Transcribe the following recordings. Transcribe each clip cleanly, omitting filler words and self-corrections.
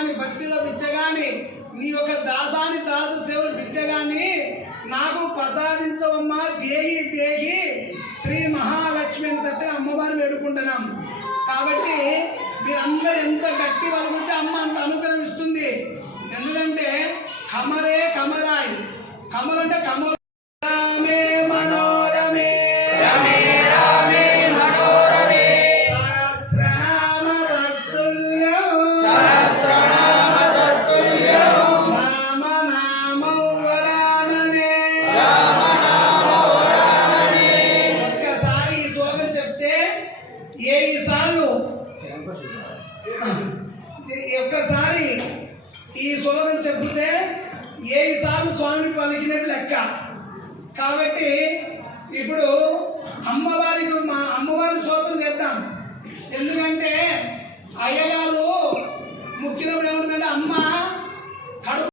బిచ్చగాని, భక్తిలో బిచ్చగాని, నీ యొక్క దాసాని దాస సేవలు బిచ్చగాని నాకు ప్రసాదించవమ్మా దేహి దేహి శ్రీ మహాలక్ష్మి అంతటి అమ్మవారిని వేడుకుంటున్నాం. కాబట్టి మీరందరూ ఎంత గట్టి వలుగుతే అమ్మ అంత అనుగ్రహిస్తుంది. ఎందుకంటే కమరే కమరాయి, కమలు అంటే కమలు. రామే మనోరమే రామే రామే మనోరమే సహస్రనామ తత్తుల్యం సహస్రనామ తత్తుల్యం రామ నామం వరాననే రామ నామం వరాననే. ఒక్కసారి ఈ శ్లోకం చెప్తే ఒక్కసారి ఈ శ్లోకం చెప్తే 7 సార్లు స్వామిని పలికినట్టు లెక్క. కాబట్టి ఇప్పుడు అమ్మవారికి మా అమ్మవారి శ్లోకం చేద్దాం. ఎందుకంటే అయ్యగారు ముఖ్యమైనప్పుడు ఏమంటుందంటే అమ్మ కడుపు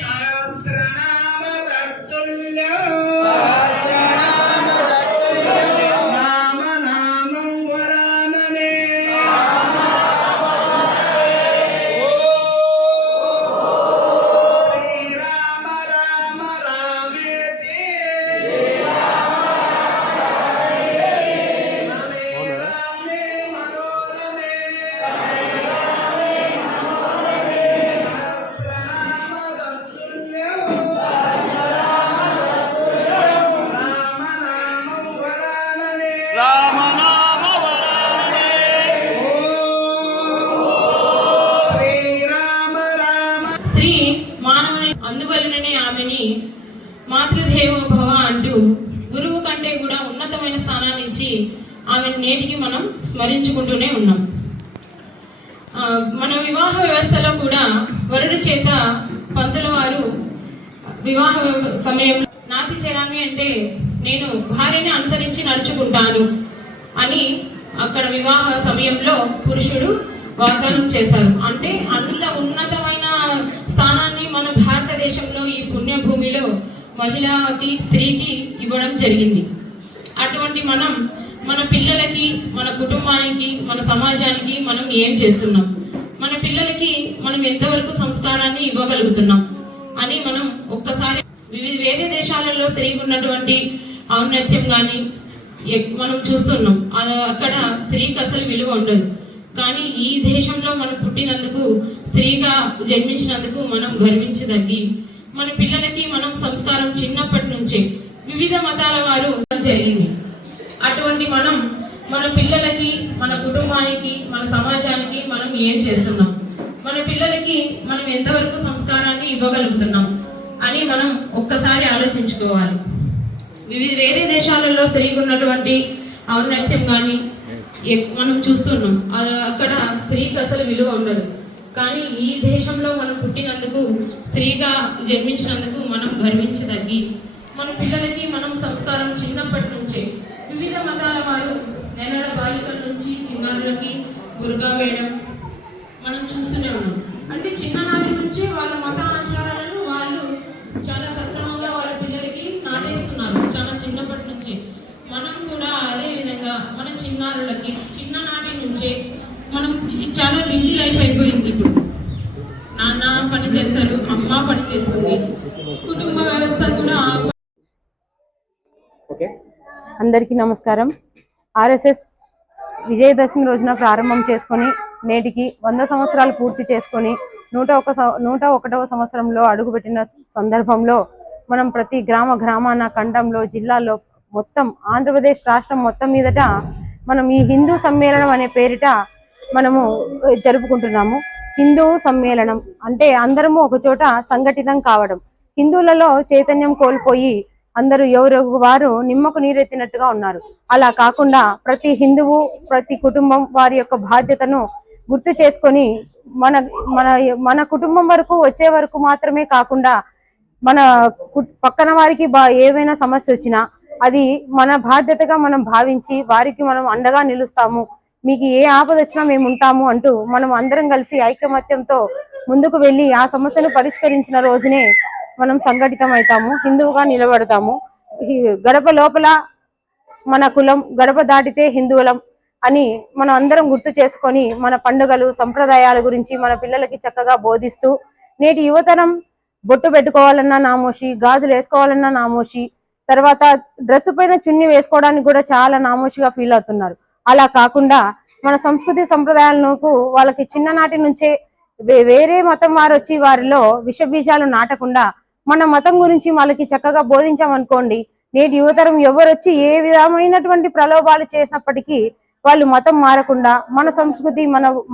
సహస్రనామ తత్తుల్యం రామ నామం వరాననే. శ్రీరామ రామ రామేతి రామే రామే మనోరమే సహస్రనామ తత్తుల్యం రామ నామం వరాననే. రామనామ వరాననే. శ్రీరామ రామ. స్త్రీ మానవుని అందువలననే ఆమెని మాతృదేవోభవ అంటూ గురువు కంటే కూడా ఉన్నతమైన స్థానాన్ని ఇచ్చి ఆమెను నేటికి మనం స్మరించుకుంటూనే ఉన్నాం. మన వివాహ వ్యవస్థలో కూడా వరుడి చేత పంతుల వారు వివాహ సమయంలో నాతి చరామి అంటే నేను భార్యని అనుసరించి నడుచుకుంటాను అని అక్కడ వివాహ సమయంలో పురుషుడు వాగ్దానం చేస్తారు. అంటే అంత ఉన్నతమైన స్థానాన్ని మన భారతదేశంలో ఈ పుణ్యభూమిలో మహిళకి స్త్రీకి ఇవ్వడం జరిగింది. అటువంటి మనం మన పిల్లలకి, మన కుటుంబానికి, మన సమాజానికి మనం ఏం చేస్తున్నాం, మన పిల్లలకి మనం ఎంతవరకు సంస్కారాన్ని ఇవ్వగలుగుతున్నాం అని మనం ఒక్కసారి వేరే దేశాలలో స్త్రీకి ఉన్నటువంటి ఔన్నత్యం కానీ మనం చూస్తున్నాం. అక్కడ స్త్రీకి అసలు విలువ ఉండదు. కానీ ఈ దేశంలో మనం పుట్టినందుకు, స్త్రీగా జన్మించినందుకు మనం గర్వించదగ్గి మన పిల్లలకి మనం సంస్కారం చిన్నప్పటి నుంచే వివిధ మతాల వారు జరిగింది. అటువంటి మనం మన పిల్లలకి, మన కుటుంబానికి, మన సమాజానికి మనం ఏం చేస్తున్నాం, మన పిల్లలకి మనం ఎంతవరకు సంస్కారాన్ని ఇవ్వగలుగుతున్నాం అని మనం ఒక్కసారి ఆలోచించుకోవాలి. వేరే దేశాలలో స్త్రీకి ఉన్నటువంటి ఔన్నత్యం కానీ మనం చూస్తున్నాం. అక్కడ స్త్రీకి అసలు విలువ ఉండదు. కానీ ఈ దేశంలో మనం పుట్టినందుకు, స్త్రీగా జన్మించినందుకు మనం గర్వించదగ్గి మన పిల్లలకి మనం సంస్కారం చిన్నప్పటి నుంచే వివిధ మతాల వారు నెలల బాలికల నుంచి చిన్నారులకి బుర్గా వేయడం మనం చూస్తూనే ఉన్నాం. అంటే చిన్ననాటి నుంచి వాళ్ళ మత ఆచారాలను వాళ్ళు చాలా సక్రమంగా వాళ్ళ పిల్లలకి నాటేస్తున్నారు చాలా చిన్నప్పటి నుంచి. మనం కూడా అదే విధంగా మన చిన్నారులకి చిన్ననాటి నుంచే మనం చాలా బిజీ లైఫ్ అయిపోయింది. ఇప్పుడు నాన్న పని చేస్తారు, అమ్మ పని చేస్తుంది, కుటుంబ వ్యవస్థ కూడా. అందరికీ నమస్కారం. ఆర్ఎస్ఎస్ విజయదశమి రోజున ప్రారంభం చేసుకొని నేటికి 100 సంవత్సరాలు పూర్తి చేసుకొని 101వ సంవత్సరంలో అడుగుపెట్టిన సందర్భంలో మనం ప్రతి గ్రామాన ఖండంలో, జిల్లాల్లో, మొత్తం ఆంధ్రప్రదేశ్ రాష్ట్రం మొత్తం మీదట మనం ఈ హిందూ సమ్మేళనం అనే పేరిట మనము జరుపుకుంటున్నాము. హిందూ సమ్మేళనం అంటే అందరము ఒక చోట సంఘటితం కావడం. హిందువులలో చైతన్యం కోల్పోయి అందరూ ఎవరు వారు నిమ్మకు నీరెత్తినట్టుగా ఉన్నారు. అలా కాకుండా ప్రతి హిందువు, ప్రతి కుటుంబం వారి యొక్క బాధ్యతను గుర్తు చేసుకొని మన మన మన కుటుంబం వరకు వచ్చే వరకు మాత్రమే కాకుండా మన పక్కన వారికి ఏవైనా సమస్య వచ్చినా అది మన బాధ్యతగా మనం భావించి వారికి మనం అండగా నిలుస్తాము, మీకు ఏ ఆపద వచ్చినా మేము ఉంటాము అంటూ మనం అందరం కలిసి ఐకమత్యంతో ముందుకు వెళ్ళి ఆ సమస్యను పరిష్కరించిన రోజునే మనం సంఘటితం అవుతాము, హిందువుగా నిలబడతాము. గడప లోపల మన కులం, గడప దాటితే హిందువులం, అని మనం అందరం గుర్తు చేసుకొని మన పండుగలు సంప్రదాయాల గురించి మన పిల్లలకి చక్కగా బోధిస్తూ, నేటి యువతరం బొట్టు పెట్టుకోవాలన్నా నామోషి, గాజులు వేసుకోవాలన్నా నామోషి, తర్వాత డ్రెస్ పైన చున్ని వేసుకోవడానికి కూడా చాలా నామోషిగా ఫీల్ అవుతున్నారు. అలా కాకుండా మన సంస్కృతి సంప్రదాయాలకు వాళ్ళకి చిన్ననాటి నుంచే వేరే మతం వారు వచ్చి వారిలో విషబీజాలు నాటకుండా మన మతం గురించి వాళ్ళకి చక్కగా బోధించామనుకోండి, నేటి యువతరం ఎవరు వచ్చి ఏ విధమైనటువంటి ప్రలోభాలు చేసినప్పటికీ వాళ్ళు మతం మారకుండా మన సంస్కృతి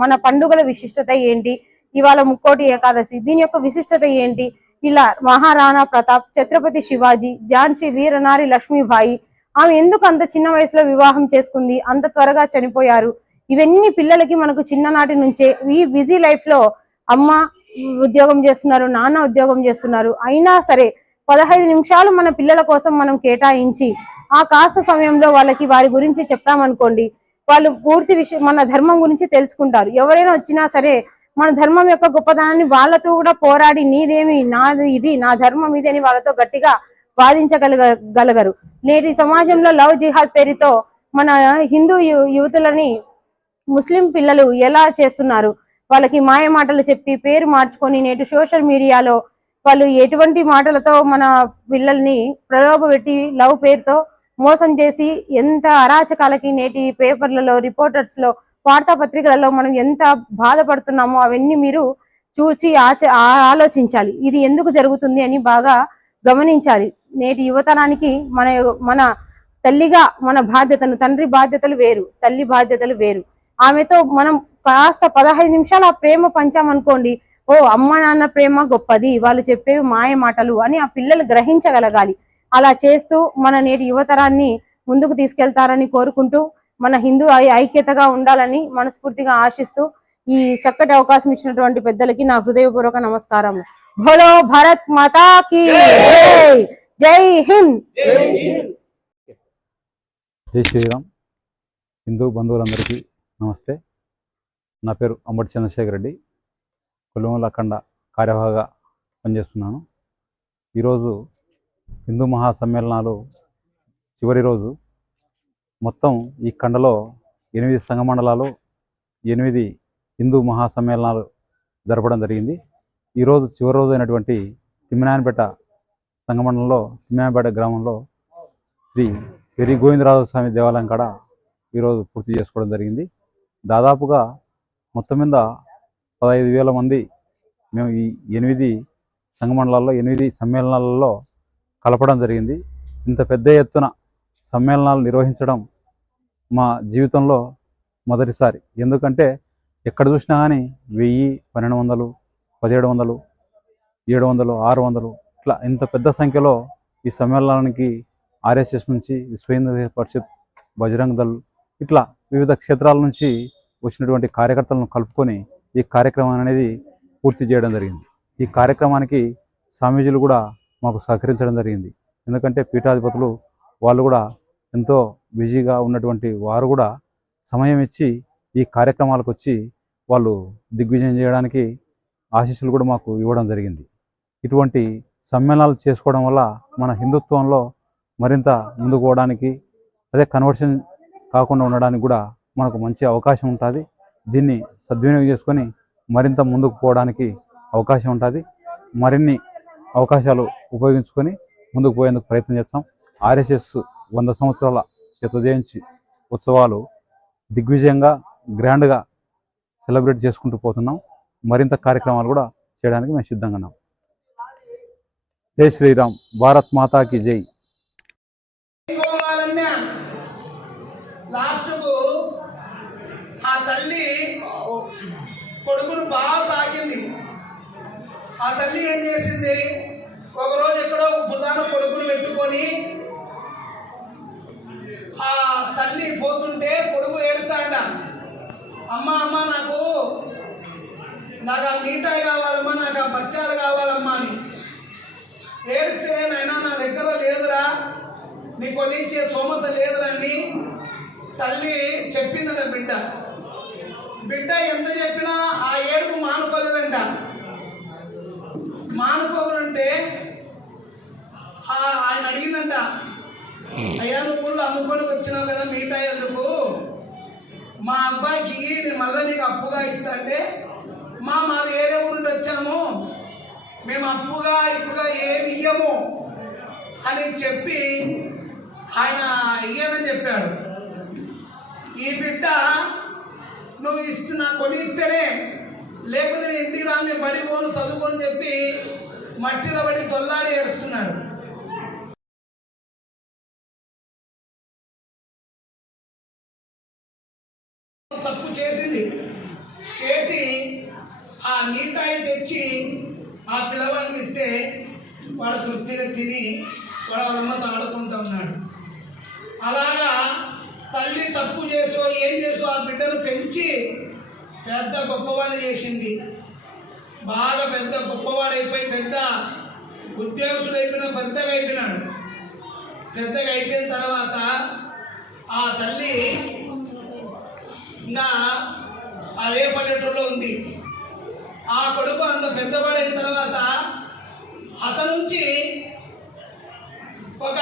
మన పండుగల విశిష్టత ఏంటి, ఇవాళ ముక్కోటి ఏకాదశి దీని యొక్క విశిష్టత ఏంటి, ఇలా మహారాణా ప్రతాప్, ఛత్రపతి శివాజీ, ఝాన్సీ వీరనారి లక్ష్మీబాయి ఆమె ఎందుకు అంత చిన్న వయసులో వివాహం చేసుకుంది, అంత త్వరగా చనిపోయారు, ఇవన్నీ పిల్లలకి మనకు చిన్ననాటి నుంచే ఈ బిజీ లైఫ్ లో అమ్మ ఉద్యోగం చేస్తున్నారు, నాన్న ఉద్యోగం చేస్తున్నారు, అయినా సరే 15 నిమిషాలు మన పిల్లల కోసం మనం కేటాయించి ఆ కాస్త సమయంలో వాళ్ళకి వారి గురించి చెప్పామనుకోండి, వాళ్ళు పూర్తి విషయం మన ధర్మం గురించి తెలుసుకుంటారు. ఎవరైనా వచ్చినా సరే మన ధర్మం యొక్క గొప్పతనాన్ని వాళ్ళతో కూడా పోరాడి నీదేమి నాది ఇది నా ధర్మం ఇది అని వాళ్ళతో గట్టిగా వాదించగలగరు. నేటి సమాజంలో లవ్ జిహాద్ పేరుతో మన హిందూ యువతులని ముస్లిం పిల్లలు ఎలా చేస్తున్నారు, వాళ్ళకి మాయ మాటలు చెప్పి పేరు మార్చుకొని నేటి సోషల్ మీడియాలో వాళ్ళు ఎటువంటి మాటలతో మన పిల్లల్ని ప్రలోభపెట్టి లవ్ పేరుతో మోసం చేసి ఎంత అరాచకాలకి నేటి పేపర్లలో, రిపోర్టర్స్ లో, వార్తాపత్రికలలో మనం ఎంత బాధపడుతున్నామో అవన్నీ మీరు చూసి ఆలోచించాలి. ఇది ఎందుకు జరుగుతుంది అని బాగా గమనించాలి. నేటి యువతరానికి మన తల్లిగా మన బాధ్యతను, తండ్రి బాధ్యతలు వేరు, తల్లి బాధ్యతలు వేరు. ఆమెతో మనం కాస్త 15 నిమిషాలు ఆ ప్రేమ పంచామనుకోండి, ఓ అమ్మ నాన్న ప్రేమ గొప్పది, వాళ్ళు చెప్పేవి మాయ మాటలు అని ఆ పిల్లలు గ్రహించగలగాలి. అలా చేస్తూ మన నేటి యువతరాన్ని ముందుకు తీసుకెళ్తారని కోరుకుంటూ మన హిందూ ఐక్యతగా ఉండాలని మనస్ఫూర్తిగా ఆశిస్తూ ఈ చక్కటి అవకాశం ఇచ్చినటువంటి పెద్దలకి నా హృదయపూర్వక నమస్కారం. భోలో భారత్ మాతా కీ జై, జై హింద్. జై శ్రీరామ్. హిందూ బంధువులందరికీ నమస్తే. నా పేరు అంబటి చంద్రశేఖర్ రెడ్డి, కొల్లుమూల అఖండ కార్యవాహగా పనిచేస్తున్నాను. ఈరోజు హిందూ మహాసమ్మేళనాలు చివరి రోజు. మొత్తం ఈ ఖండలో 8 సంఘ మండలాలు, 8 హిందూ మహాసమ్మేళనాలు జరపడం జరిగింది. ఈరోజు చివరి రోజు అయినటువంటి తిమ్మినాయనపేట సంఘమండలంలో, తిమ్మినాయనపేట గ్రామంలో శ్రీ వెర్రి గోవిందరాజు స్వామి దేవాలయం కాడ ఈరోజు పూర్తి చేసుకోవడం జరిగింది. దాదాపుగా మొత్తం మీద 15,000 మంది మేము ఈ 8 సంఘమండలాల్లో 8 సమ్మేళనాలలో కలపడం జరిగింది. ఇంత పెద్ద ఎత్తున సమ్మేళనాలు నిర్వహించడం మా జీవితంలో మొదటిసారి. ఎందుకంటే ఎక్కడ చూసినా కానీ 1000, 1200, 1700, 700, 600 ఇట్లా ఇంత పెద్ద సంఖ్యలో ఈ సమ్మేళనానికి ఆర్ఎస్ఎస్ నుంచి, విశ్వ హిందూ పరిషత్, బజరంగ్ దళ్ ఇట్లా వివిధ క్షేత్రాల నుంచి వచ్చినటువంటి కార్యకర్తలను కలుపుకొని ఈ కార్యక్రమం అనేది పూర్తి చేయడం జరిగింది. ఈ కార్యక్రమానికి స్వామీజీలు కూడా మాకు సహకరించడం జరిగింది. ఎందుకంటే పీఠాధిపతులు వాళ్ళు కూడా ఎంతో బిజీగా ఉన్నటువంటి వారు కూడా సమయం ఇచ్చి ఈ కార్యక్రమాలకు వచ్చి వాళ్ళు దిగ్విజయం చేయడానికి ఆశీస్సులు కూడా మాకు ఇవ్వడం జరిగింది. ఇటువంటి సమ్మేళనాలు చేసుకోవడం వల్ల మన హిందుత్వంలో మరింత ముందుకు పోవడానికి, అదే కన్వర్షన్ కాకుండా ఉండడానికి కూడా మనకు మంచి అవకాశం ఉంటుంది. దీన్ని సద్వినియోగం చేసుకొని మరింత ముందుకు పోవడానికి అవకాశం ఉంటుంది. మరిన్ని అవకాశాలు ఉపయోగించుకొని ముందుకు పోయేందుకు ప్రయత్నం చేస్తాం. ఆర్ఎస్ఎస్ 100 సంవత్సరాల శతజయంతి ఉత్సవాలు దిగ్విజయంగా, గ్రాండ్గా సెలబ్రేట్ చేసుకుంటూ పోతున్నాం. మరింత కార్యక్రమాలు కూడా చేయడానికి మేము సిద్ధంగా ఉన్నాం. జై శ్రీరామ్. భారత్ మాతాకి జై. లాస్ట్కు ఆ తల్లి కొడుకును బాగా తాకింది. ఆ తల్లి ఏం చేసింది, ఒకరోజు ఎక్కడో భుజాన కొడుకును పెట్టుకొని ఆ తల్లి పోతుంటే కొడుకు ఏడుస్తాడ, అమ్మ అమ్మ నాకు ఆ మిఠాయి కావాలమ్మా, నాకు ఆ బచ్చాలు కావాలమ్మా అని ఏడిస్తే, నాయనా నా దగ్గర లేదురా, నీకు కొనిచ్చే సోమత లేదురా అని తల్లి చెప్పిందట. బిడ్డ ఎంత చెప్పినా ఆ ఏడుపు మానుకోలేదంట. మానుకోవాలంటే ఆయన అడిగిందంట, అయ్యా నువ్వు ఊళ్ళో అమ్ముకోనికి వచ్చినావు కదా మిఠాయి ఎందుకు, మా అబ్బాయికి నేను మళ్ళీ నీకు అప్పుగా ఇస్తా అంటే మాది వేరే ఊరు నుండి వచ్చాము, మేము అప్పుగా ఇప్పుగా ఏమి ఇయ్యము అని చెప్పి ఆయన ఇయ్యనని చెప్పాడు. ఈ బిడ్డ నువ్వు నాకు కొని ఇస్తేనే, లేకపోతే నేను ఇంటికి రాని బడి పోను చదువుకొని చెప్పి మట్టిలో పడి తొల్లాడి ఏడుస్తున్నాడు. తప్పు చేసి ఆ నీటాయి తెచ్చి ఆ పిల్లవాడికి ఇస్తే వాడు తృప్తిగా తిని వాడు వాళ్ళమ్మతో ఆడుకుంటూ ఉన్నాడు. అలాగా తల్లి తప్పు చేసో ఏం చేసో ఆ బిడ్డను పెంచి పెద్ద గొప్పవాడిని చేసింది. బాగా పెద్ద గొప్పవాడైపోయి పెద్ద ఉద్యోగస్తుడు పెద్దగా అయిపోయినాడు. పెద్దగా అయిపోయిన తర్వాత ఆ తల్లి ఇంకా అదే పల్లెటూరులో ఉంది. ఆ కొడుకు అంత పెద్దవాడైన తర్వాత అతని నుంచి ఒక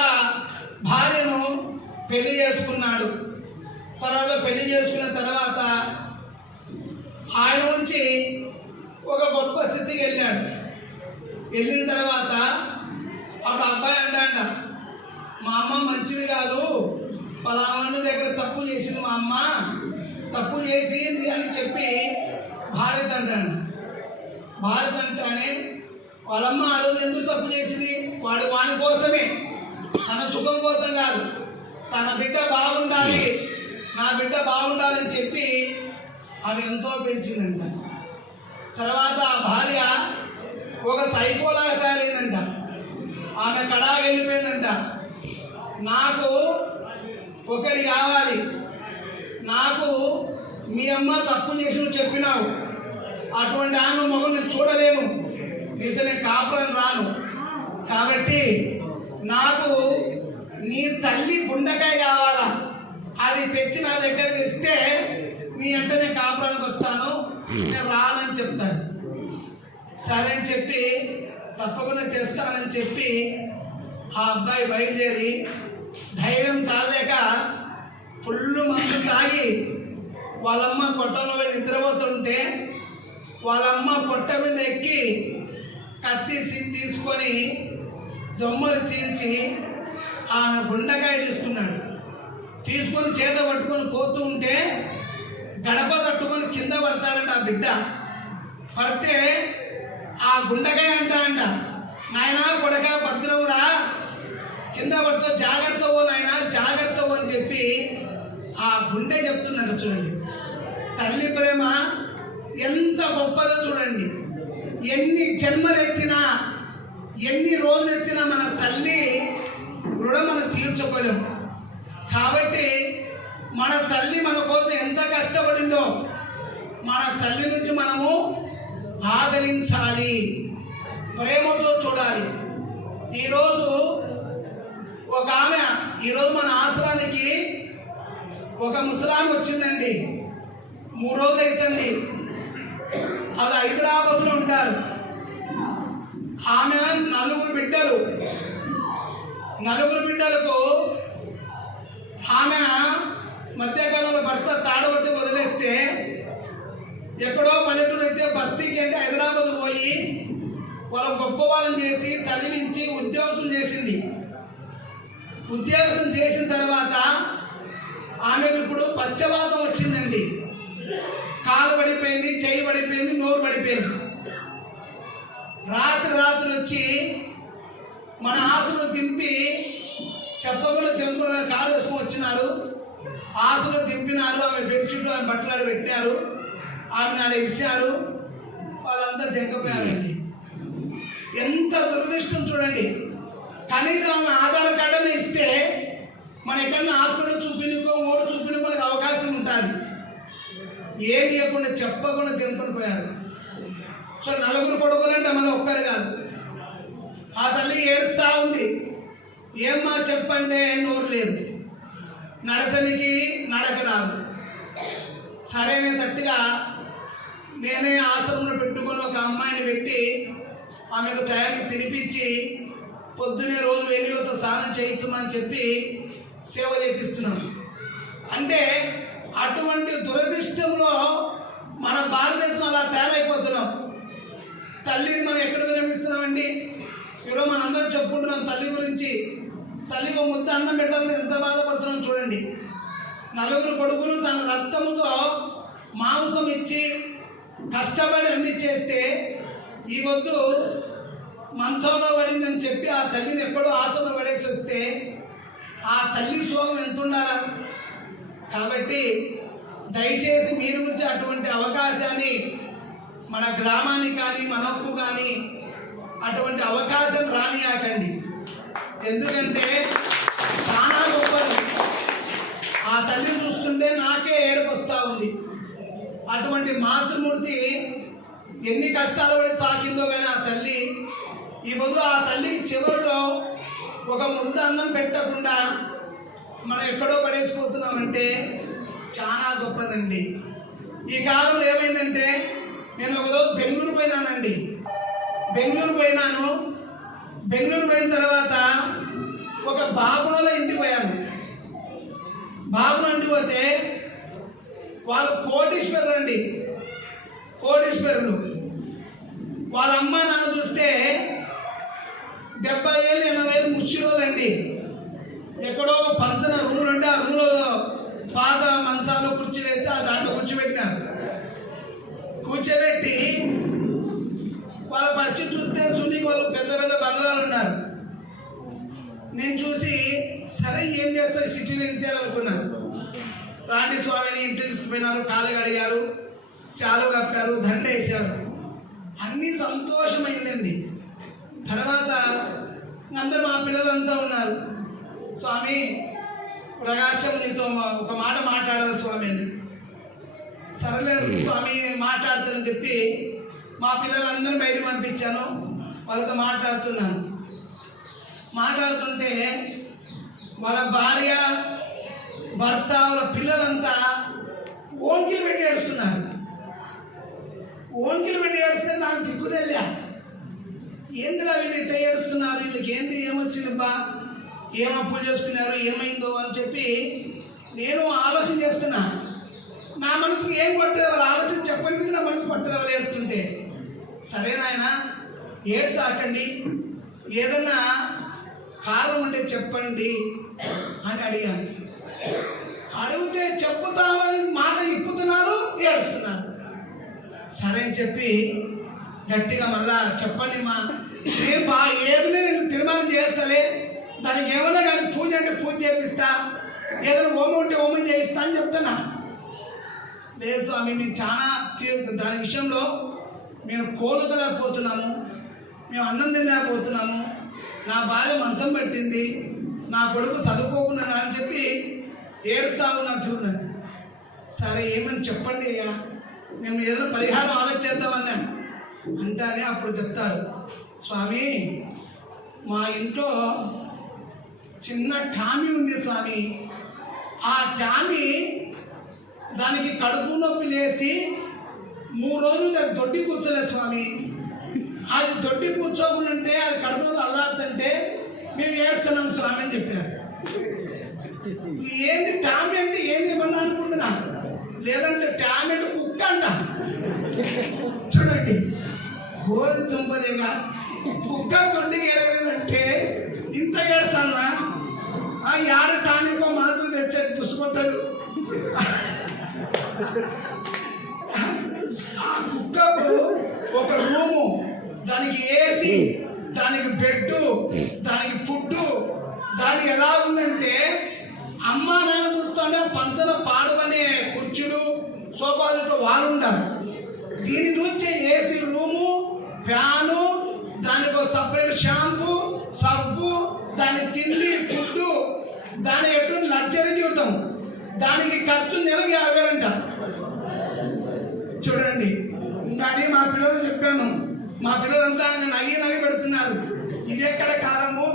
భార్యను పెళ్లి చేసుకున్నాడు. తర్వాత పెళ్లి చేసుకున్న తర్వాత ఆయన నుంచి ఒక గొప్ప స్థితికి వెళ్ళాడు. వెళ్ళిన తర్వాత అప్పుడు అబ్బాయి అంటాడ, మా అమ్మ మంచిది కాదు, పలానా దగ్గర తప్పు చేసింది మా అమ్మ, తప్పు చేసింది అని చెప్పి భార్య అంటాడు. భార్య అంటానే వాళ్ళమ్మ ఆ రోజు ఎందుకు తప్పు చేసింది? వాని కోసమే, తన సుఖం కోసం కాదు, తన బిడ్డ బాగుండాలి, నా బిడ్డ బాగుండాలని చెప్పి ఆమె ఎంతో పెంచిందంట. తర్వాత ఆ భార్య ఒక సైకోలాగా తయారైందంట. ఆమె కడాగా వెళ్ళిపోయిందంట. నాకు ఒకటి కావాలి, నాకు మీ అమ్మ తప్పు చేసి నువ్వు చెప్పినావు, అటువంటి ఆమె మొగలు నేను చూడలేను, నీతో నేను కాపురం రాను, కాబట్టి నాకు నీ తల్లి గుండెకాయ కావాలా, అది తెచ్చి నా దగ్గరికి ఇస్తే నీ అంటే నేను కాపురానికి వస్తాను, నేను రానని చెప్తాను. సరే అని చెప్పి తప్పకుండా తెస్తానని చెప్పి ఆ అబ్బాయి బయలుదేరి ధైర్యం చాలేక ఫుల్ మందు తాగి వాళ్ళమ్మ కొట్టంలో పోయి నిద్రపోతుంటే వాళ్ళమ్మ పొట్ట మీద ఎక్కి కత్తి తీసుకొని దొమ్మలు చీల్చి ఆమె గుండెకాయ తీసుకున్నాడు. తీసుకొని చేత పట్టుకొని పోతూ ఉంటే గడప కట్టుకొని కింద పడతాడంట ఆ బిడ్డ. పడితే ఆ గుండెకాయ అంట, నాయనా కొడక భద్రవురా, కింద పడితే జాగ్రత్త ఓ నాయనా, జాగ్రత్త ఓ అని చెప్పి ఆ గుండె చెప్తుందంట. చూడండి తల్లి ప్రేమ ఎంత గొప్పదో చూడండి. ఎన్ని జన్మలు ఎత్తినా, ఎన్ని రోజులు ఎత్తినా మన తల్లి రుణం మనం తీర్చుకోలేము. కాబట్టి మన తల్లి మన కోసం ఎంత కష్టపడిందో మన తల్లి నుంచి మనము ఆదరించాలి, ప్రేమతో చూడాలి. ఈరోజు ఒక ఆమె, ఈరోజు మన ఆశ్రమానికి ఒక ముసలామె వచ్చిందండి. 3 రోజులు అవుతుంది. అలా హైదరాబాద్లో ఉంటారు. ఆమె 4 బిడ్డలు. 4 బిడ్డలకు ఆమె మధ్యకాలంలో భర్త తాడవతి వదిలేస్తే ఎక్కడో పల్లెటూరు అయితే బస్తీకి అంటే హైదరాబాద్ పోయి వాళ్ళ గొప్ప వాళ్ళని చేసి చదివించి ఉద్యోగం చేసింది. ఉద్యోగం చేసిన తర్వాత ఆమెకు ఇప్పుడు పచ్చవాతం వచ్చిందండి. కాలు పడిపోయింది, చెయ్యి పడిపోయింది, నోరు పడిపోయింది. రాత్రి వచ్చి మన ఆశలు దింపి చెప్పకుండా తెంపుకున్నారు. కారు వేసుకొని వచ్చినారు, ఆశలు దింపినారు. ఆమె బెడ్షీట్లు ఆమె బట్టలు పెట్టారు, ఆమె నాడు ఇచ్చారు. వాళ్ళంతా దింకపోయారండి. ఎంత దురదృష్టం చూడండి. కనీసం ఆమె ఆధార్ కార్డుని ఇస్తే మన ఎక్కడన్నా హాస్పిటల్ చూపినుకో, ఓటు చూపినుకో మనకు అవకాశం ఉంటుంది. ఏమి ఇవ్వకుండా చెప్పకుండా దింపుకొని పోయారు. సో 4 కొడుకులంటే మన ఒక్కరు కాదు. ఆ తల్లి ఏడుస్తూ ఉంది. ఏమ్మా చెప్పంటే నోరు లేదు, నడసనికి నడక రాదు. సరైన తట్టుగా నేనే ఆశ్రమంలో పెట్టుకొని ఒక అమ్మాయిని పెట్టి ఆమెకు తయారీ తినిపించి పొద్దునే రోజు వేడిలతో స్నానం చేయించమని చెప్పి సేవ చేపిస్తున్నాం. అంటే అటు అటువంటి దురదృష్టంలో మన భారతదేశం అలా తయారైపోతున్నాం. తల్లిని మనం ఎక్కడ విరమిస్తున్నామండి? ఈరోజు మనం అందరం చెప్పుకుంటున్నాం తల్లి గురించి. తల్లికి ఒక ముద్ద అన్నం పెట్టాలని ఎంత బాధపడుతున్నాం చూడండి. 4 కొడుకులు తన రక్తముతో మాంసం ఇచ్చి కష్టపడి అన్ని చేస్తే ఈ వద్దు మంచంలో పడిందని చెప్పి ఆ తల్లిని ఎక్కడో ఆసనలో పడేసి వస్తే ఆ తల్లి శోకం ఎంత ఉండాలా? కాబట్టి దయచేసి మీరు వచ్చే అటువంటి అవకాశాన్ని మన గ్రామానికి కానీ మనకు కానీ అటువంటి అవకాశం రానియాకండి. ఎందుకంటే చాలా గొప్పది. ఆ తల్లిని చూస్తుంటే నాకే ఏడుపు వస్తూ ఉంది. అటువంటి మాతృమూర్తి ఎన్ని కష్టాలు పడి సాకిందో కానీ ఆ తల్లి ఈ బదులు ఆ తల్లికి చివరిలో ఒక ముద్ద అన్నం పెట్టకుండా మనం ఎక్కడో పడేసిపోతున్నామంటే చాలా గొప్పదండి. ఈ కాలంలో ఏమైందంటే నేను ఒకరోజు బెంగళూరు పోయినానండి. బెంగళూరు పోయిన తర్వాత ఒక బాబుల ఇంటికి పోయాను. బాబుల ఇంటికి పోతే వాళ్ళు కోటీశ్వరులు అండి. కోటీశ్వరులు వాళ్ళ అమ్మ నాన్న చూస్తే 70,000 80,000 ముష్టిరోలండి. ఎక్కడో ఒక పంచన రూములు ఉంటే ఆ రూమ్లో పాత మంచాలు కుర్చీలు వేస్తే ఆ దాంట్లో కూర్చోబెట్టినారు. కూర్చోబెట్టి వాళ్ళ పరిస్థితి చూస్తే చూనికి వాళ్ళు పెద్ద పెద్ద బంగ్లాలు ఉన్నారు. నేను చూసి సరే ఏం చేస్తారు సిటీలో ఇంతేయాలి అనుకున్నాను. రాండి స్వామిని ఇంటికి తీసుకుపోయినారు, కాలు కడిగారు, చాలు కప్పారు, దండ వేశారు. అన్నీ సంతోషమైందండి. తర్వాత అందరు మా పిల్లలంతా ఉన్నారు. స్వామి ప్రకాశం నీతో ఒక మాట మాట్లాడాలి స్వామి అని. సరేలే స్వామి మాట్లాడతానని చెప్పి మా పిల్లలందరినీ బయటకు పంపించాను. వాళ్ళతో మాట్లాడుతుంటే వాళ్ళ భార్య భర్త వాళ్ళ పిల్లలంతా ఓంకిలు పెట్టి ఏడుస్తున్నారు. ఓంకిలు పెట్టి ఏడుస్తే నాకు దిక్కుదెళ్ళా. ఏందిరా వీళ్ళు ఇట్లా ఏడుస్తున్నారు, వీళ్ళకి ఏంది ఏమొచ్చింది బా, ఏం అప్పులు చేసుకున్నారు, ఏమైందో అని చెప్పి నేను ఆలోచన చేస్తున్నా. నా మనసుకు ఏం పట్టలేదు, వాళ్ళ ఆలోచన చెప్పడానికి నా మనసు పట్టలేదు వాళ్ళు ఏడుస్తుంటే. సరే నాయన ఏడ్చాకండి, ఏదన్నా కారణం ఉంటే చెప్పండి అని అడిగాను. అడిగితే చెప్పుతామని మాట ఇప్పుతున్నారు, ఏడుస్తున్నారు. సరే అని చెప్పి గట్టిగా మళ్ళా చెప్పండి మా నేను ఏదైనా నేను తీర్మానం చేస్తలే, దానికి ఏమన్నా కానీ పూజ అంటే పూజ చేపిస్తా, ఏదైనా హోమం ఉంటే హోమం చేయిస్తా అని చెప్తున్నా. లేదు స్వామి మేము చాలా దాని విషయంలో మేము కోలుకోలేకపోతున్నాము, మేము అన్నం తినలేకపోతున్నాము, నా భార్య మంచం పట్టింది, నా కొడుకు చదువుకోకున్నాను అని చెప్పి ఏడుస్తా ఉన్నారు చూడండి. సరే ఏమని చెప్పండి అయ్యా, మేము ఏదైనా పరిహారం ఆలోచిద్దామన్నాను అంటానే అప్పుడు చెప్తారు, స్వామి మా ఇంట్లో చిన్న టామీ ఉంది స్వామి, ఆ టామీ దానికి కడుపు నొప్పి లేచి 3 రోజులు దానికి దొడ్డి కూర్చోలేదు స్వామి. అది దొడ్డి కూర్చోకుంటే అది కడుపు అల్లాడుతుంటే మేము ఏడుస్తున్నాం స్వామి అని చెప్పారు. ఏంది టామీ అంటే ఏంది ఏమన్నా అనుకుంటున్నా, లేదంటే టామీ అంటే కుక్క అంట. చూడండి గోరి తుంపదేగా కుక్క దొడ్డికి ఏడలేదంటే ఇంత ఏడుస్తానా? ఆ ఏడ టామీకో మాత్రం తెచ్చేది దుసుకొట్టదు. ఆ కుక్కకు ఒక రూము, దానికి ఏసీ, దానికి బెడ్, దానికి ఫుడ్డు, దానికి ఎలా ఉందంటే అమ్మ నాన్న చూస్తుంటే పంచన పాడుపడే కుర్చీలు సోఫాలతో వాళ్ళు ఉంటారు. దీన్ని చూసే ఏసీ రూము, ఫ్యాను, దానికి ఒక సపరేట్ షాంపూ, సబ్బు, దాని తిండి, ఫుడ్డు, దాని ఎటువంటి లగ్జరీ జీవితం, దానికి ఖర్చు నెలకి 50,000 అంట. చూడండి కానీ మా పిల్లలు చెప్పాను, మా పిల్లలంతా నగి పెడుతున్నారు. ఇది ఎక్కడ కాలము,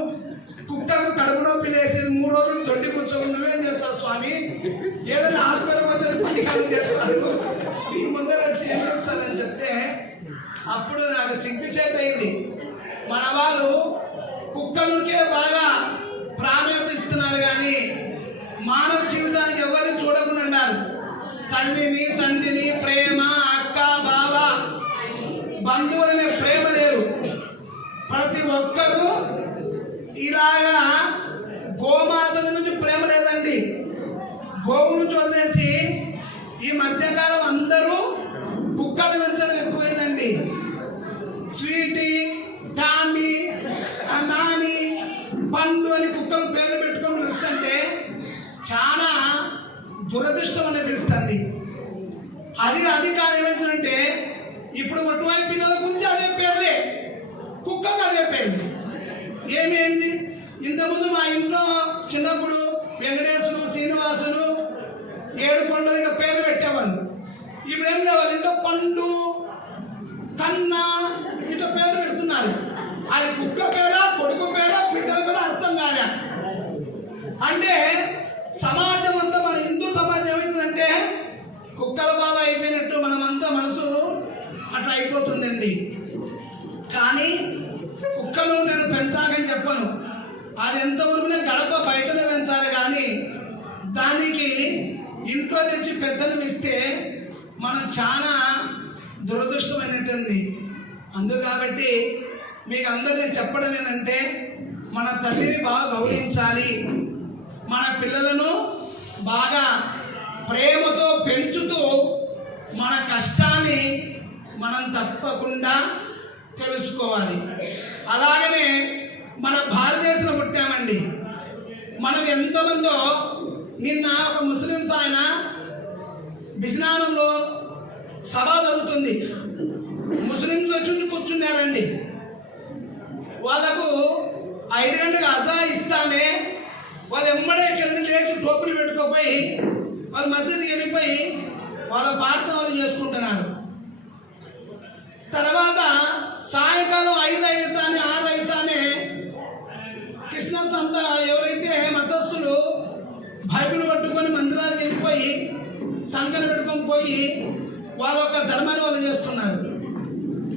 కుక్కకు కడుపు నొప్పి లేసి 3 రోజులు దొడ్డి కూర్చొని నువ్వేం చేస్తావు స్వామి, ఏదైనా హాస్పిటల్ పోతే 10 కాలం చేస్తారు, మీ ముందర ఏం చేస్తారని చెప్తే అప్పుడు నాకు సిగ్గుచేట అయింది. మన వాళ్ళు కుక్కలకే బాగా ప్రాధాన్యత ఇస్తున్నారు కానీ మానవ జీవితానికి ఎవరిని చూడకుండా ఉన్నారు. తల్లిని తండ్రిని ప్రేమ, అక్క బావ బంధువులనే ప్రేమ లేదు. ప్రతి ఒక్కరూ ఇలాగా గోమాత నుంచి ప్రేమ లేదండి. గోవు నుంచి వదిలేసి ఈ మధ్యకాలం అందరూ కుక్కలు పెంచడం ఎక్కువైందండి. స్వీటీ, టామీ, నాని, పండు అని కుక్కలు పేర్లు పెట్టుకొని పిలుస్తుంటే చాలా దురదృష్టం అని పిలుస్తుంది. అది కారణం ఏమైందంటే ఇప్పుడు ఒట్టువైపు పిల్లల గురించి అదే పేర్లే, కుక్కకు అదే పేర్లు. ఏమైంది? ఇంతకుముందు మా ఇంట్లో చిన్నప్పుడు వెంకటేశ్వరు, శ్రీనివాసులు, ఏడుకొండలు ఇంకా పేర్లు పెట్టేవాళ్ళు. ఇప్పుడు ఏం కావాలి? ఇంట్లో పండు, కన్నా ఇట్లా పేర్లు పెడుతున్నారు. అది కుక్క పేరా, కొడుకు పేరా, బిడ్డల పేరా అర్థం కాలే. అంటే సమాజం అంతా, మన హిందూ సమాజం ఏమైందంటే కుక్కల బాగా అయిపోయినట్టు మనమంతా మనసు అట్లా అయిపోతుందండి. కానీ కుక్కలు నేను పెంచాలని చెప్పను. అది ఎంతవరకు గడప బయటనే పెంచాలి, కానీ దానికి ఇంట్లో తెచ్చి పెద్దలు ఇస్తే మనం చాలా దురదృష్టమైనట్టుంది. అందుకు కాబట్టి మీకు అందరూ నేను చెప్పడం ఏంటంటే మన తల్లిని బాగా గౌరవించాలి. మన పిల్లలను బాగా ప్రేమతో పెంచుతూ మన కష్టాన్ని మనం తప్పకుండా తెలుసుకోవాలి. అలాగనే మన భారతదేశంలో పుట్టామండి. మనం ఎంతమందో, నిన్న ఒక ముస్లిమ్స్ ఆయన బిజ్నానంలో సభ జరుగుతుంది, ముస్లింస్ వచ్చి కూర్చున్నారండి. వాళ్ళకు 5 గంటలకు అజా ఇస్తానే వాళ్ళు ఎమ్మడే కింద లేచి టోపులు పెట్టుకోపోయి వాళ్ళు మసీదుకి వెళ్ళిపోయి వాళ్ళ ప్రార్థనలు చేసుకుంటున్నారు. తర్వాత సాయంకాలం 5 అవుతానే 6 అవుతానే క్రిస్మస్ అంతా ఎవరైతే మతస్థులు బైబిల్ పట్టుకొని మందిరానికి వెళ్ళిపోయి సంఖ్యలు పెట్టుకొని పోయి వాళ్ళ యొక్క ధర్మాన్ని వాళ్ళు చేస్తున్నారు.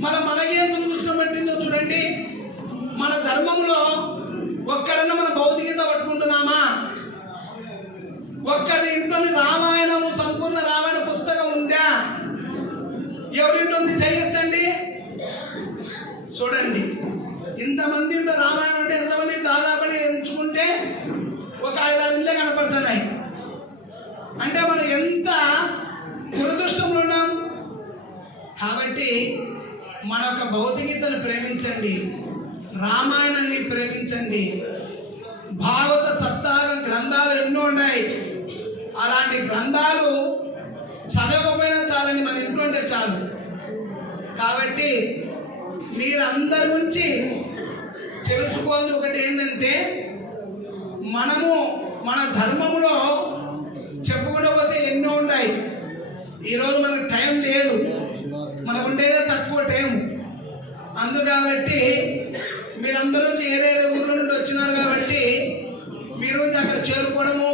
మనకేం దురదృష్టం పట్టిందో చూడండి. మన ధర్మంలో ఒక్కరన్నా మన భౌతికత పట్టుకుంటున్నామా? ఒక్కరి ఇంట్లోని రామాయణం, సంపూర్ణ రామాయణ పుస్తకం ఉందా? ఎవరింట్లో చెయ్యొద్దండి. చూడండి, ఇంతమంది ఇంట్లో రామాయణం అంటే ఎంతమంది దాదాపు ఎంచుకుంటే ఒక 5-6 ఇళ్ళే కనపడుతున్నాయి. అంటే మనం ఎంత దురదృష్టంలో ఉన్నాం. కాబట్టి మన యొక్క భౌతికతను ప్రేమించండి, రామాయణాన్ని ప్రేమించండి. భాగవత సప్తాహ గ్రంథాలు ఎన్నో ఉన్నాయి. అలాంటి గ్రంథాలు చదవకపోయినా చాలండి, మన ఇంట్లో ఉంటే చాలు. కాబట్టి మీరందరి నుంచి తెలుసుకోవాలి ఒకటి ఏంటంటే, మనము మన ధర్మములో చెప్పుకుంటూ పోతే ఎన్నో ఉన్నాయి. ఈరోజు మనకు టైం లేదు, మనకు ఉండేదే తక్కువ టైం. అందుకాబట్టి మీరందరూ నుంచి ఏదేదో ఊళ్ళో నుండి వచ్చినారు కాబట్టి మీరు అక్కడ చేరుకోవడము.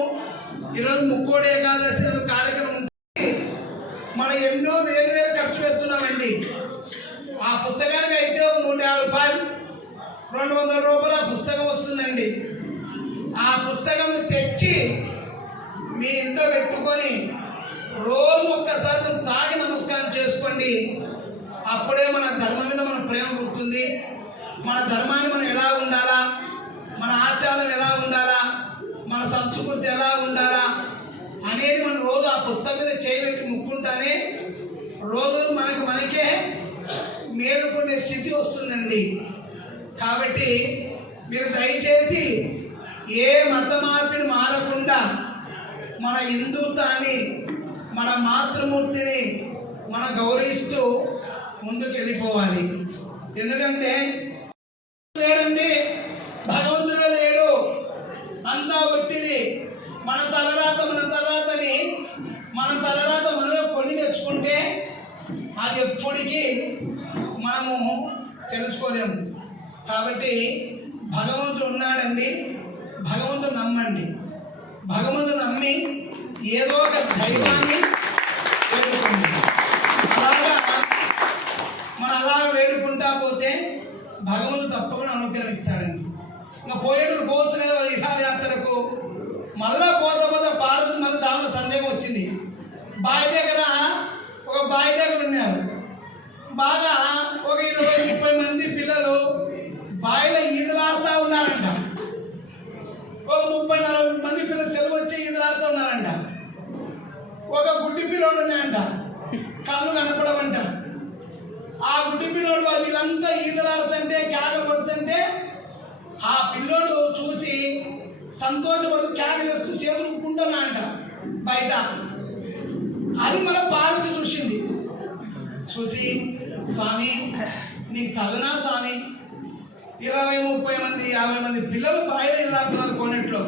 ఈరోజు ముక్కోడి ఏకాదశి కార్యక్రమం ఉంటుంది. మనం ఎన్నో వేలు ఖర్చు పెడుతున్నామండి. ఆ పుస్తకానికి అయితే ఒక 150 రూపాయలు, 200 రూపాయల పుస్తకం వస్తుందండి. ఆ పుస్తకం తెచ్చి మీ ఇంట్లో పెట్టుకొని రోజు ఒక్కసారి తాగి నమస్కారం చేసుకోండి. అప్పుడే మన ధర్మం మీద మన ప్రేమ పుడుతుంది. మన ధర్మాన్ని మనం ఎలా ఉండాలా, మన ఆచారం ఎలా ఉండాలా, మన సంస్కృతి ఎలా ఉండాలా అనేది మనం రోజు ఆ పుస్తకం మీద చేయబెట్టి ముక్కుంటానే రోజు మనకే మేలుకునే స్థితి వస్తుందండి. కాబట్టి మీరు దయచేసి ఏ మత మార్పిడి మారకుండా మన హిందుత్వాన్ని, మన మాతృమూర్తిని మనం గౌరవిస్తూ ముందుకు వెళ్ళిపోవాలి. ఎందుకంటే లేడండి, భగవంతుడే లేడు, అంతా ఒట్టిది. మన తలరాత మనమే కొని తెచ్చుకుంటే అది ఎప్పటికీ మనము తెలుసుకోలేము. కాబట్టి భగవంతుడు ఉన్నాడండి, భగవంతుడు నమ్మండి. భగవంతుడు నమ్మి ఏదో ఒక ధైర్యాన్ని వేడుకోండి. అలా వేడుకుంటా పోతే భగవంతుడు తప్పకుండా అనుగ్రహిస్తాడండి. ఇంకా పోయేటప్పుడు పోవచ్చు కదా విహారయాత్రకు. మళ్ళా పోతే పార్వతి మళ్ళీ దానిలో సందేహం వచ్చింది, బావి దగ్గర ఒక బావి దగ్గర ఉన్నారు. బాగా ఒక 20-30 మంది పిల్లలు బావిలో ఈదలాడుతూ ఉన్నారంట. ఒక 30-40 మంది పిల్లలు సెలవు వచ్చి ఈదలాడుతూ ఉన్నారంట. ఒక గుడ్డి పిల్లోడు ఉన్నాయంట, కళ్ళు కనపడమంట. ఆ గుడ్డి పిల్లోడు వీళ్ళంతా ఈదలాడుతుంటే కేకలు కొడుతుంటే ఆ పిల్లోడు చూసి సంతోషపడుతూ కేకలు వేస్తూ చేతులు ఊపుకుంటున్నా అంట బయట. అది మన పార్వతి చూసింది. చూసి, స్వామి నీకు తగునా స్వామి, 20-30 మంది 50 మంది పిల్లలు బాయిలో ఈదలాడుతున్నారు కోనేట్లో,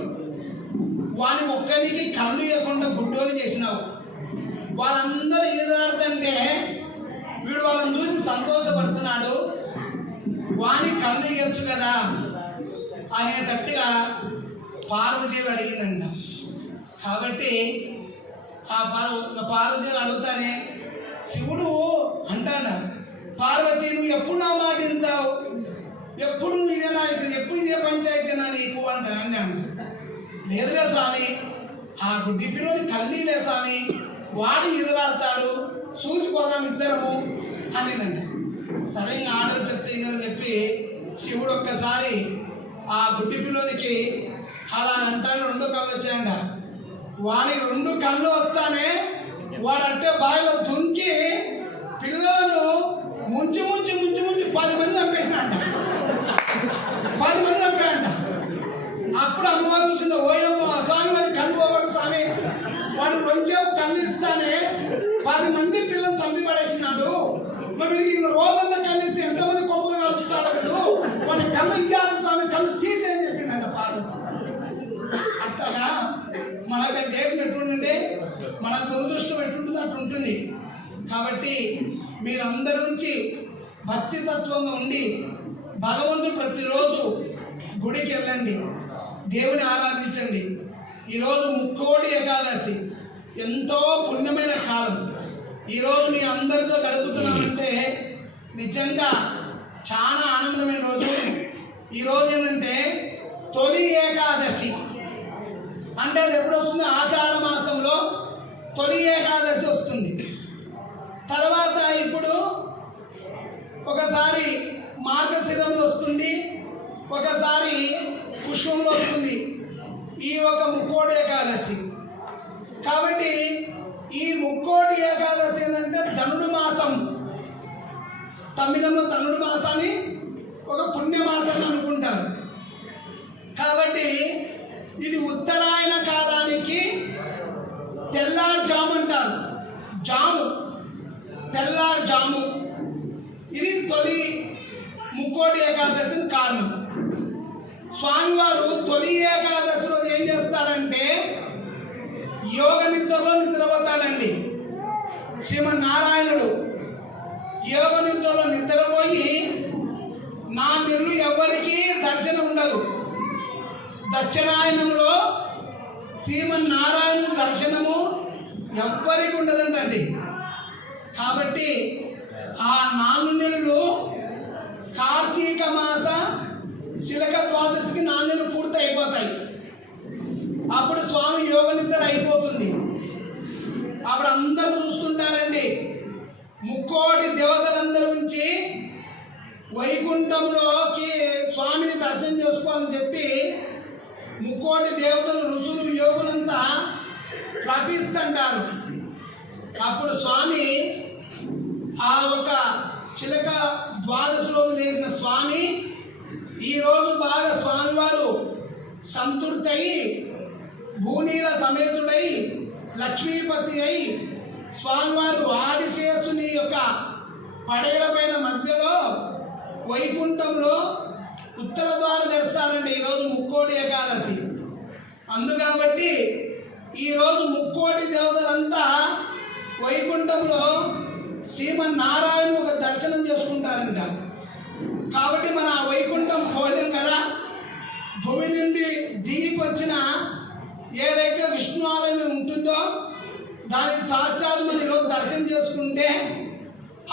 వాని ఒక్కరికి కళ్ళు ఇవ్వకుండా గుడ్డోని చేసినావు. వాళ్ళందరూ ఈదలాడుతుంటే వీడు వాళ్ళని చూసి సంతోషపడుతున్నాడు, వాని కళ్ళు ఇవ్వచ్చు కదా అనేటట్టుగా పార్వతీదేవి అడిగిందంట. కాబట్టి ఆ పార్వతీదేవి అడుగుతానే శివుడు అంటాడా, పార్వతి నువ్వు ఎప్పుడు నా మాట వింటావు, ఎప్పుడు నువ్వు ఇదేనా, ఎప్పుడు ఇదే పంచాయతీనా నీకు అన్నాడు. లేదులే స్వామి, ఆ గుడ్డి పిల్లోని కళ్ళీలే స్వామి, వాడు ఈదలాడతాడు, చూసిపోదాం ఇద్దరము అనేదండి. సరే ఇంకా ఆర్డర్ చెప్తే ఇందని చెప్పి శివుడు ఒక్కసారి ఆ గుడ్డి పిల్లోనికి అలా అంటాడు 2 కళ్ళు వచ్చాయంట. వాడికి 2 కళ్ళు వస్తానే వాడంటే బావిలో దుంకి పిల్లలను ముంచి 10 మంది చంపేసినంట. 10 మంది చంపాడంట. అప్పుడు అమ్మవారు చూసింది, ఓయమ్మ స్వామి వారి కళ్ళు పోగొట్టు స్వామి, వాడు 2 కళ్ళు ఇస్తానే 10 మంది పిల్లలు చంపి పడేసినాడు, మరి ఇంక రోజంతా కళ్ళు ఇస్తే ఎంతమంది కొమ్మలు కలుస్తాడు వీడు, వాడి కళ్ళు ఇయ్యాలి స్వామి, కళ్ళు తీసేయని చెప్పిందంట పార్వతి. అట్టగా మనకి దేశం ఎట్టుంటే మన దురదృష్టం ఎట్టుంటుంది అట్టుంటుంది. కాబట్టి మీరందరి నుంచి భక్తితత్వంగా ఉండి భగవంతుడు ప్రతిరోజు గుడికి వెళ్ళండి, దేవుని ఆరాధించండి. ఈరోజు ముక్కోడి ఏకాదశి ఎంతో పుణ్యమైన కాలం. ఈరోజు మీ అందరితో గడుపుతున్నామంటే నిజంగా చాలా ఆనందమైన రోజు. ఈరోజు ఏంటంటే తొలి ఏకాదశి. అంటే అది ఎప్పుడు వస్తుంది? ఆషాఢ మాసంలో తొలి ఏకాదశి వస్తుంది. తర్వాత ఇప్పుడు ఒకసారి మార్గశిరంలో వస్తుంది, ఒకసారి పుష్పంలో వస్తుంది. ఈ ఒక ముక్కోడి ఏకాదశి. కాబట్టి ఈ ముక్కోడి ఏకాదశి ఏంటంటే ధనుడు మాసం. తమిళంలో ధనుడు మాసాన్ని ఒక పుణ్యమాసాన్ని అనుకుంటారు. కాబట్టి ఇది ఉత్తరాయణ కాలానికి తెల్లారుజాము అంటారు. జాము, తెల్లారుజాము. ఇది తొలి ముక్కోటి ఏకాదశి కారణం. స్వామివారు తొలి ఏకాదశి రోజు ఏం చేస్తాడంటే యోగ నిద్రలో నిద్రపోతాడండి. శ్రీమన్నారాయణుడు యోగ నిద్రలో నిద్రపోయి 4 నెలలు ఎవరికి దర్శనం ఉండదు. దక్షిణాయనంలో శ్రీమన్నారాయణుడు దర్శనము ఎవ్వరికి ఉండదంటండి. కాబట్టి ఆ 4 నెలలు కార్తీక మాస శిలక ద్వాదశికి 4 నెలలు పూర్తి అయిపోతాయి. అప్పుడు స్వామి యోగ నిద్ర అయిపోతుంది. అప్పుడు అందరూ చూస్తుంటారండి. ముక్కోటి దేవతలందరూ నుంచి వైకుంఠంలోకి స్వామిని దర్శనం చేసుకోవాలని చెప్పి ముక్కోటి దేవతలు, ఋషులు, యోగులంతా ప్రపిస్తుంటారు. అప్పుడు స్వామి ఆ ఒక చిలక ద్వాదశి రోజు లేచిన స్వామి ఈరోజు బాగా స్వామివారు సంతృప్తి అయి భూనీల సమేతుడై లక్ష్మీపతి అయి స్వామివారు ఆదిశేషుని యొక్క పడగల పైన మధ్యలో వైకుంఠంలో ఉత్తర ద్వారం తెరుస్తారండి. ఈరోజు ముక్కోటి ఏకాదశి. అందుకాబట్టి ఈరోజు ముక్కోటి దేవతలంతా వైకుంఠంలో శ్రీమన్నారాయణ ఒక దర్శనం చేసుకుంటారంట. కాబట్టి మన వైకుంఠం పోలేం కదా. భూమి నుండి దిగికి వచ్చిన ఏదైతే విష్ణు ఆలయం ఉంటుందో దానికి సాక్షాత్ మనం ఈరోజు దర్శనం చేసుకుంటే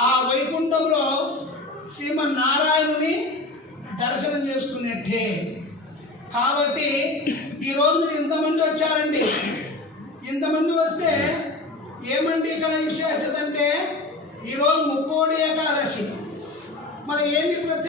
ఆ వైకుంఠంలో శ్రీమన్నారాయణుని దర్శనం చేసుకునేట్టే. కాబట్టి ఈరోజు మీరు ఇంతమంది వచ్చారండి. ఇంతమంది వస్తే ఏమంటే ఇక్కడ విశేషత అంటే ఈరోజు ముక్కోడి ఏకాదశి. మరి ఏంటి ప్రత్యేక